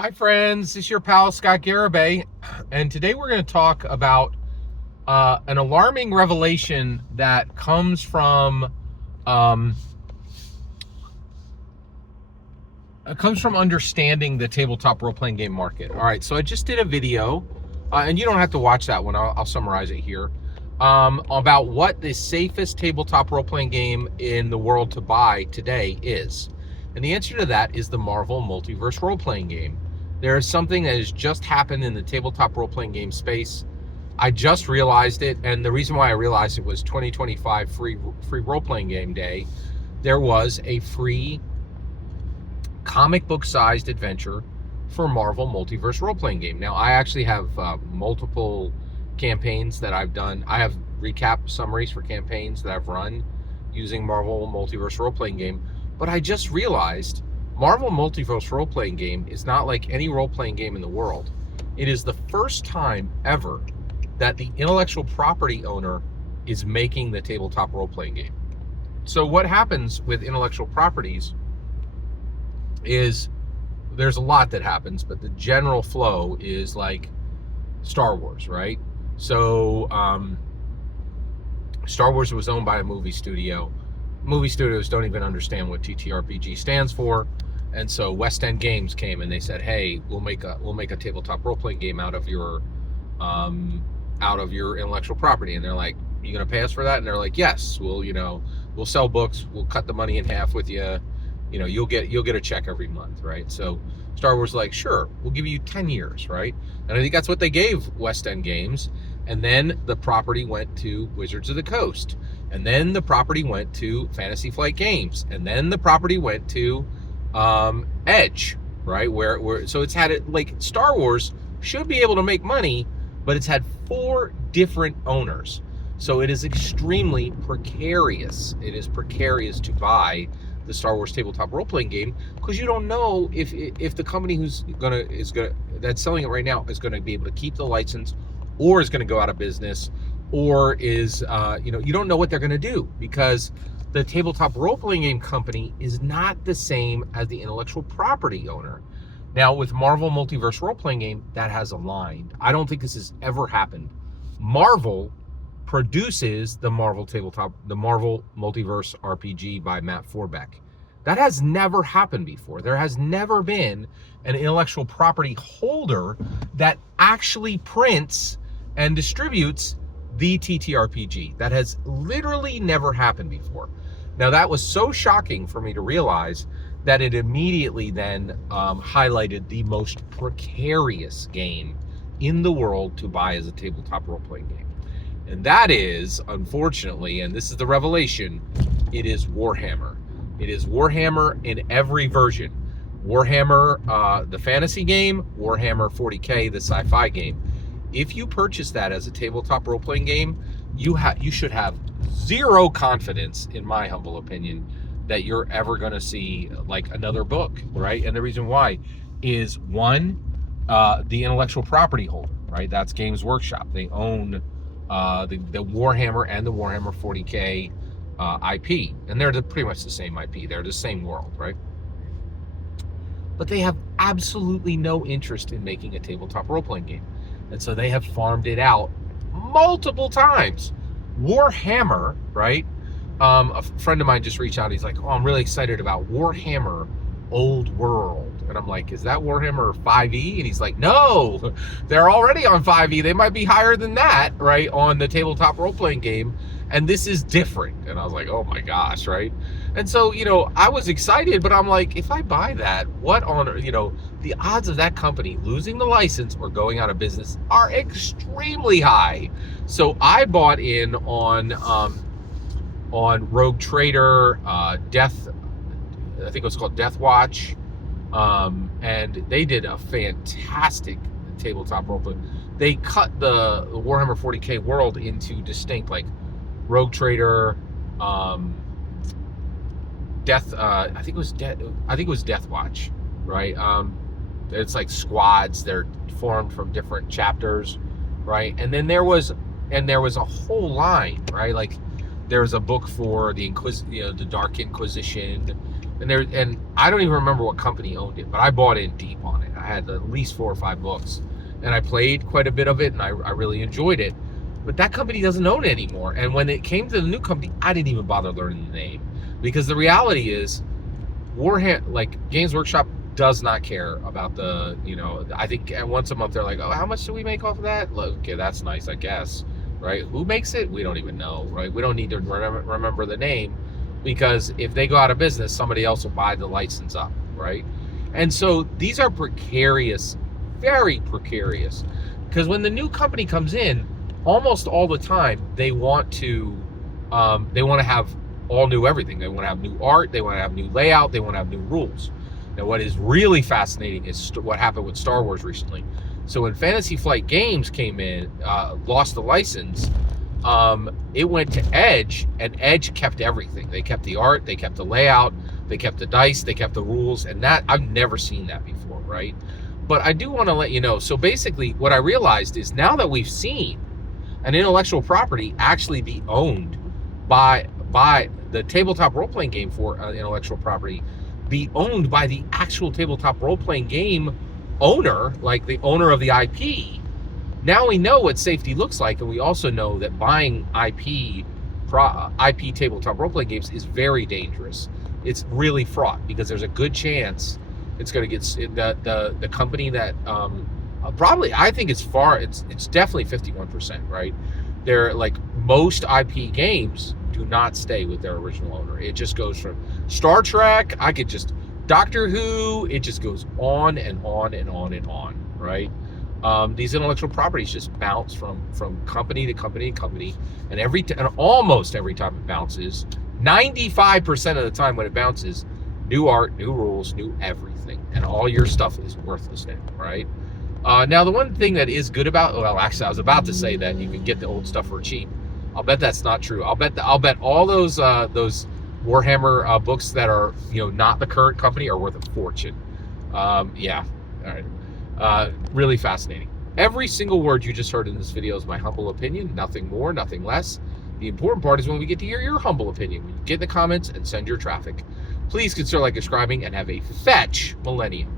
Hi friends, this is your pal Scott Garibay, and today we're going to talk about an alarming revelation that comes from understanding the tabletop role-playing game market. All right, so I just did a video, and you don't have to watch that one. I'll summarize it here, about what the safest tabletop role-playing game in the world to buy today is. And the answer to that is the Marvel Multiverse role-playing game. There is something that has just happened in the tabletop role-playing game space. I just realized it, and the reason why I realized it was 2025 free role-playing game day. There was a free comic book-sized adventure for Marvel Multiverse role-playing game. Now, I actually have multiple campaigns that I've done. I have recap summaries for campaigns that I've run using Marvel Multiverse role-playing game, but I just realized Marvel Multiverse role-playing game is not like any role-playing game in the world. It is the first time ever that the intellectual property owner is making the tabletop role-playing game. So what happens with intellectual properties is there's a lot that happens, but the general flow is like Star Wars, right? So Star Wars was owned by a movie studio. Movie studios don't even understand what TTRPG stands for. And so West End Games came and they said, "Hey, we'll make a tabletop role-playing game out of your intellectual property." And they're like, "You gonna pay us for that?" And they're like, "Yes, we'll sell books, we'll cut the money in half with you. You'll get a check every month, right?" So Star Wars like, "Sure, we'll give you 10 years, right?" And I think that's what they gave West End Games. And then the property went to Wizards of the Coast, and then the property went to Fantasy Flight Games, and then the property went to Edge, right? Where so it's had it like Star Wars should be able to make money, but it's had 4 different owners. So it is extremely precarious. It is precarious to buy the Star Wars tabletop role-playing game because you don't know if the company that's selling it right now is gonna be able to keep the license, or is going to go out of business, or is you don't know what they're going to do, because the tabletop role-playing game company is not the same as the intellectual property owner. Now, with Marvel Multiverse role-playing game, that has aligned. I don't think this has ever happened. Marvel produces the Marvel Multiverse RPG by Matt Forbeck. That has never happened before. There has never been an intellectual property holder that actually prints and distributes the TTRPG. That has literally never happened before. Now, that was so shocking for me to realize that it immediately then highlighted the most precarious game in the world to buy as a tabletop role-playing game. And that is, unfortunately, and this is the revelation, it is Warhammer. It is Warhammer in every version. Warhammer, the fantasy game, Warhammer 40K, the sci-fi game. If you purchase that as a tabletop role-playing game, you should have zero confidence, in my humble opinion, that you're ever going to see like another book, right? And the reason why is, one, the intellectual property holder, right? That's Games Workshop. They own the Warhammer and the Warhammer 40K IP, and they're pretty much the same IP. They're the same world, right? But they have absolutely no interest in making a tabletop role-playing game. And so they have farmed it out multiple times. Warhammer, right? A friend of mine just reached out. He's like, "Oh, I'm really excited about Warhammer Old World." And I'm like, "Is that Warhammer 5e?" And he's like, "No, they're already on 5e. They might be higher than that, right, on the tabletop role-playing game. And this is different." And I was like, "Oh my gosh," right? And so, I was excited, but I'm like, if I buy that, what on, the odds of that company losing the license or going out of business are extremely high. So I bought in on Rogue Trader, I think it was called Death Watch, and they did a fantastic tabletop roleplay. They cut the Warhammer 40K world into distinct, like Rogue Trader, I think it was Death Watch, right? It's like squads. They're formed from different chapters, right? And then there was a whole line, right? Like there was a book for the the Dark Inquisition, and I don't even remember what company owned it, but I bought in deep on it. I had at least 4 or 5 books, and I played quite a bit of it, and I really enjoyed it. But that company doesn't own it anymore. And when it came to the new company, I didn't even bother learning the name, because the reality is, Games Workshop does not care about the, I think once a month they're like, oh, how much do we make off of that? Okay, that's nice, I guess, right? Who makes it? We don't even know, right? We don't need to remember the name, because if they go out of business, somebody else will buy the license up, right? And so these are precarious, very precarious, because when the new company comes in, almost all the time they want to have all new everything. They want to have new art, they want to have new layout, they want to have new rules. Now, what is really fascinating is what happened with Star Wars recently. So when Fantasy Flight Games came in, lost the license, it went to Edge, and Edge kept everything. They kept the art, they kept the layout, they kept the dice, they kept the rules, and that, I've never seen that before, right? But I do want to let you know, so basically what I realized is, now that we've seen an intellectual property actually be owned by the tabletop role-playing game for intellectual property be owned by the actual tabletop role-playing game owner, like the owner of the IP, now we know what safety looks like, and we also know that buying IP tabletop role-playing games is very dangerous. It's really fraught, because there's a good chance it's going to get the company that probably, I think it's definitely 51%, right? They're like, most IP games do not stay with their original owner. It just goes from Star Trek, Doctor Who, it just goes on and on and on and on, right? These intellectual properties just bounce from company to company to company, and almost every time it bounces, 95% of the time when it bounces, new art, new rules, new everything, and all your stuff is worthless now, right? Now, the one thing that is good about, well, actually, I was about to say that you can get the old stuff for cheap. I'll bet that's not true. I'll bet all those Warhammer books that are, not the current company are worth a fortune. Yeah, all right. Really fascinating. Every single word you just heard in this video is my humble opinion, nothing more, nothing less. The important part is when we get to hear your humble opinion. When you get in the comments and send your traffic. Please consider subscribing, and have a fetch millennium.